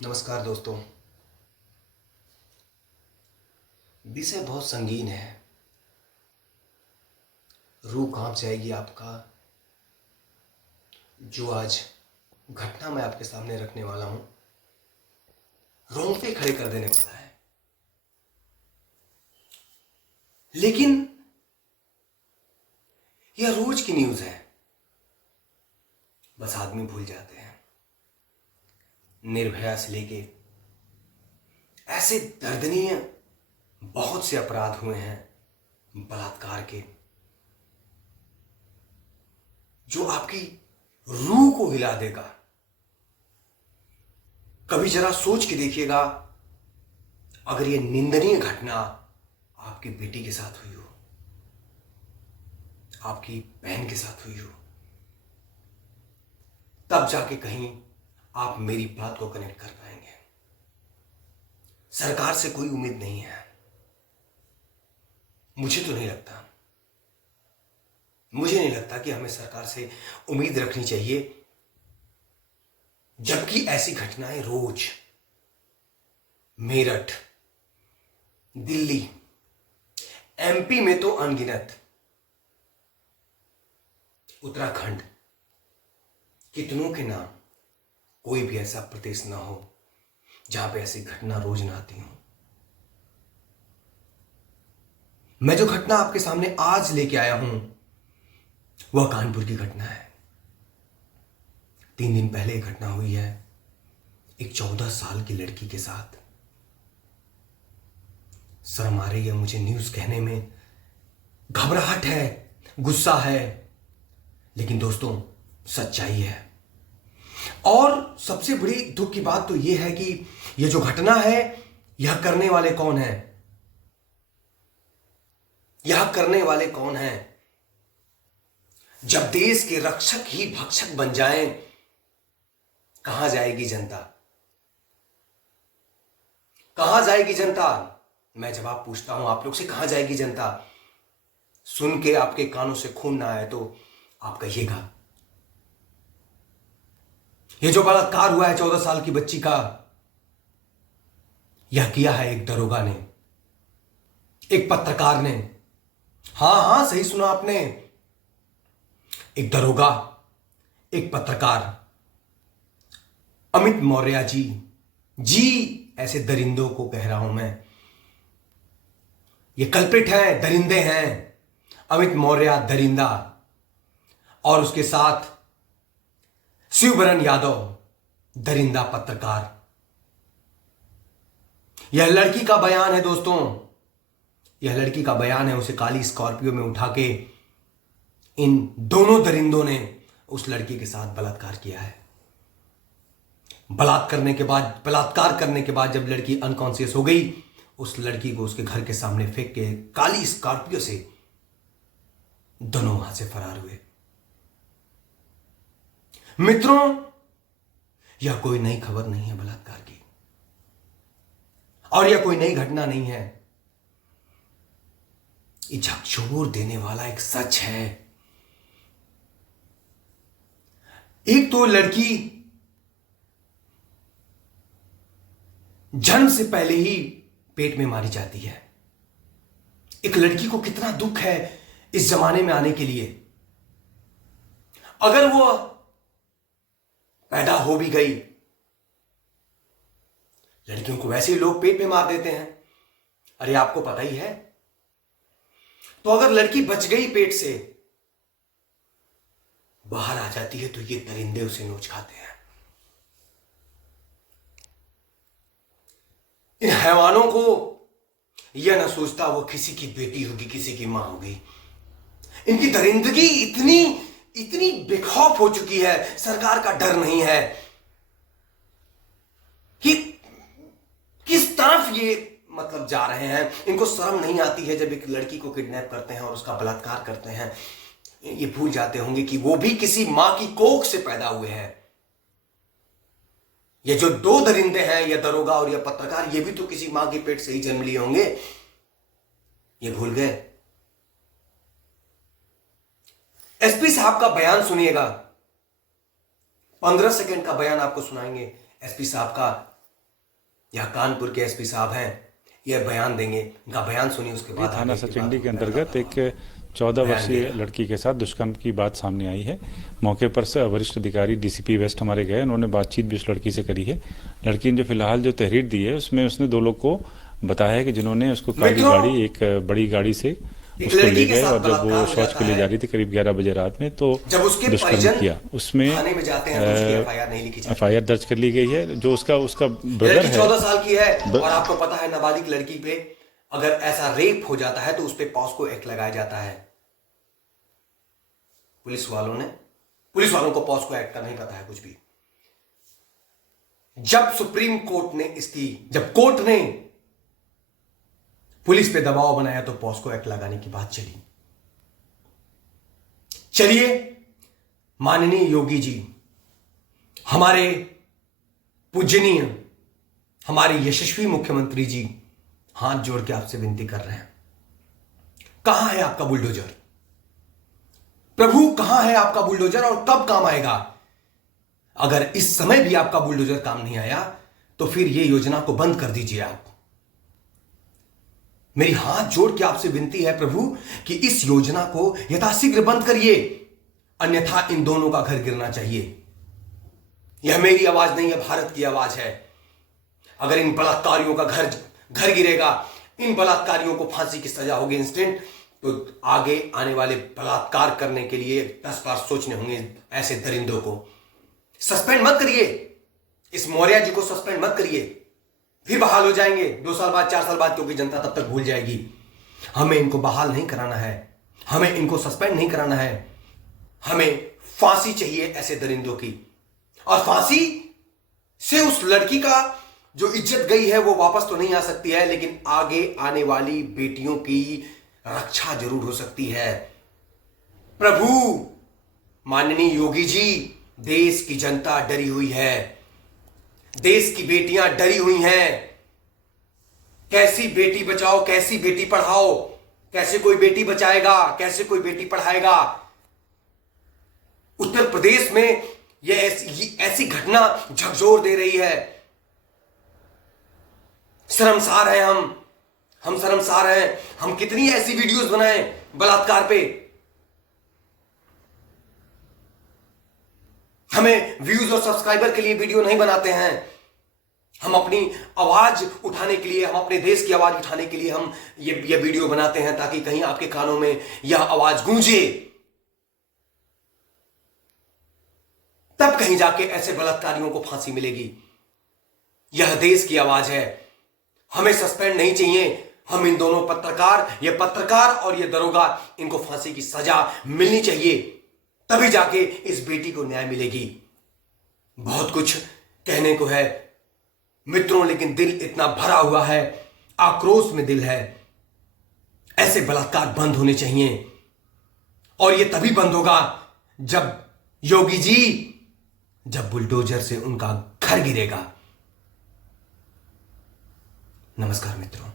नमस्कार दोस्तों। विषय बहुत संगीन है। रूह कांप जाएगी आपका। जो आज घटना मैं आपके सामने रखने वाला हूं, रोंगटे खड़े कर देने वाला है। लेकिन यह रोज की न्यूज है, बस आदमी भूल जाते हैं। निर्भया से लेके ऐसे दर्दनीय बहुत से अपराध हुए हैं बलात्कार के, जो आपकी रूह को हिला देगा। कभी जरा सोच के देखिएगा, अगर यह निंदनीय घटना आपकी बेटी के साथ हुई हो, आपकी बहन के साथ हुई हो, तब जाके कहीं आप मेरी बात को कनेक्ट कर पाएंगे। सरकार से कोई उम्मीद नहीं है, मुझे तो नहीं लगता। मुझे नहीं लगता कि हमें सरकार से उम्मीद रखनी चाहिए, जबकि ऐसी घटनाएं रोज मेरठ, दिल्ली, एमपी में तो अनगिनत, उत्तराखंड, कितनों के नाम, कोई भी ऐसा प्रदेश ना हो जहां पे ऐसी घटना रोज ना आती हो। मैं जो घटना आपके सामने आज लेके आया हूं, वह कानपुर की घटना है। 3 दिन पहले एक घटना हुई है एक 14 साल की लड़की के साथ। शर्म आ रही है मुझे न्यूज कहने में, घबराहट है, गुस्सा है, लेकिन दोस्तों सच्चाई है। और सबसे बड़ी दुख की बात तो यह है कि यह जो घटना है, यह करने वाले कौन है? यह करने वाले कौन हैं? जब देश के रक्षक ही भक्षक बन जाएं, कहां जाएगी जनता? कहां जाएगी जनता? मैं जवाब पूछता हूं आप लोग से, कहां जाएगी जनता? सुन के आपके कानों से खून ना आए तो आप कहिएगा। ये जो बलात्कार हुआ है 14 साल की बच्ची का, यह किया है एक दरोगा ने, एक पत्रकार ने। हां हां, सही सुना आपने, एक दरोगा, एक पत्रकार, अमित मौर्य जी। जी, ऐसे दरिंदों को कह रहा हूं मैं। ये कल्प्रिट हैं, दरिंदे हैं। अमित मौर्य दरिंदा, और उसके साथ शिवबरन यादव दरिंदा पत्रकार। यह लड़की का बयान है दोस्तों, यह लड़की का बयान है। उसे काली स्कॉर्पियो में उठा के इन दोनों दरिंदों ने उस लड़की के साथ बलात्कार किया है। बलात्कार करने के बाद जब लड़की अनकॉन्शियस हो गई, उस लड़की को उसके घर के सामने फेंक के काली स्कॉर्पियो से दोनों वहां से फरार हुए। मित्रों, यह कोई नई खबर नहीं है बलात्कार की, और यह कोई नई घटना नहीं है। ये झकझोर देने वाला एक सच है। एक तो लड़की जन्म से पहले ही पेट में मारी जाती है। एक लड़की को कितना दुख है इस जमाने में आने के लिए। अगर वो पैदा हो भी गई, लड़कियों को वैसे ही लोग पेट में मार देते हैं। अरे आपको पता ही है। तो अगर लड़की बच गई पेट से, बाहर आ जाती है, तो ये दरिंदे उसे नोच खाते हैं। इन हैवानों को यह ना सोचता वो किसी की बेटी होगी, किसी की मां होगी। इनकी दरिंदगी इतनी इतनी बेखौफ हो चुकी है, सरकार का डर नहीं है कि किस तरफ ये मतलब जा रहे हैं। इनको शर्म नहीं आती है जब एक लड़की को किडनैप करते हैं और उसका बलात्कार करते हैं। ये भूल जाते होंगे कि वो भी किसी मां की कोख से पैदा हुए हैं। ये जो 2 दरिंदे हैं, यह दरोगा और यह पत्रकार, ये भी तो किसी मां के पेट से ही जन्म लिए होंगे। ये भूल गए। एसपी साहब का बयान सुनिएगा, 15 सेकंड का बयान आपको सुनाएंगे एसपी साहब का, या कानपुर के एसपी साहब हैं, यह बयान देंगे। इनका बयान सुनिए, उसके बाद थाना सचिंडी के अंतर्गत एक 14 वर्षीय लड़की के साथ दुष्कर्म की बात सामने आई है। मौके पर से वरिष्ठ अधिकारी डीसीपी वेस्ट हमारे गए, उन्होंने बातचीत भी उस लड़की से करी है। लड़की ने जो फिलहाल जो तहरीर दी है उसमें उसने 2 लोग को बताया है कि जिन्होंने उसको काली गाड़ी, एक बड़ी गाड़ी से उसको ले गए और जब वो शौच के लिए जा रही थी करीब 11 बजे रात में, तो दुष्कर्म किया। उसमें FIR दर्ज कर ली गई है। जो उसका ब्रदर है, 14 साल की है, और आपको पता है नाबालिग लड़की पे अगर ऐसा रेप हो जाता है तो उस पे पॉस्को एक्ट लगाया जाता है। पुलिस वालों को पॉस्को एक्ट का नहीं पता है कुछ भी। जब सुप्रीम कोर्ट ने जब कोर्ट ने पुलिस पे दबाव बनाया तो पॉस्को एक्ट लगाने की बात चलिए माननीय योगी जी, हमारे पूजनीय, हमारे यशस्वी मुख्यमंत्री जी, हाथ जोड़ के आपसे विनती कर रहे हैं, कहां है आपका बुलडोजर? प्रभु कहां है आपका बुलडोजर और कब काम आएगा? अगर इस समय भी आपका बुलडोजर काम नहीं आया तो फिर यह योजना को बंद कर दीजिए आप। मेरी हाथ जोड़ के आपसे विनती है प्रभु कि इस योजना को यथाशीघ्र बंद करिए, अन्यथा इन दोनों का घर गिरना चाहिए। यह मेरी आवाज नहीं है, भारत की आवाज है। अगर इन बलात्कारियों का घर गिरेगा, इन बलात्कारियों को फांसी की सजा होगी इंस्टेंट, तो आगे आने वाले बलात्कार करने के लिए 10 बार सोचने होंगे। ऐसे दरिंदों को सस्पेंड मत करिए, इस मौर्य जी को सस्पेंड मत करिए, फिर बहाल हो जाएंगे 2 साल बाद, 4 साल बाद, क्योंकि जनता तब तक भूल जाएगी। हमें इनको बहाल नहीं कराना है, हमें इनको सस्पेंड नहीं कराना है, हमें फांसी चाहिए ऐसे दरिंदों की। और फांसी से उस लड़की का जो इज्जत गई है वो वापस तो नहीं आ सकती है, लेकिन आगे आने वाली बेटियों की रक्षा जरूर हो सकती है। प्रभु माननीय योगी जी, देश की जनता डरी हुई है, देश की बेटियां डरी हुई हैं। कैसी बेटी बचाओ, कैसी बेटी पढ़ाओ, कैसे कोई बेटी बचाएगा, कैसे कोई बेटी पढ़ाएगा? उत्तर प्रदेश में यह ऐसी घटना झकझोर दे रही है। शर्मसार है हम शर्मसार हैं। हम कितनी ऐसी वीडियोस बनाएं बलात्कार पे, हमें व्यूज और सब्सक्राइबर के लिए वीडियो नहीं बनाते हैं। हम अपनी आवाज उठाने के लिए, हम अपने देश की आवाज उठाने के लिए हम ये वीडियो बनाते हैं, ताकि कहीं आपके कानों में यह आवाज गूंजे। तब कहीं जाके ऐसे बलात्कारियों को फांसी मिलेगी। यह देश की आवाज है, हमें सस्पेंड नहीं चाहिए। हम इन दोनों पत्रकार और ये दरोगा, इनको फांसी की सजा मिलनी चाहिए, तभी जाके इस बेटी को न्याय मिलेगी। बहुत कुछ कहने को है मित्रों, लेकिन दिल इतना भरा हुआ है, आक्रोश में दिल है। ऐसे बलात्कार बंद होने चाहिए, और ये तभी बंद होगा जब योगी जी, जब बुलडोजर से उनका घर गिरेगा। नमस्कार मित्रों।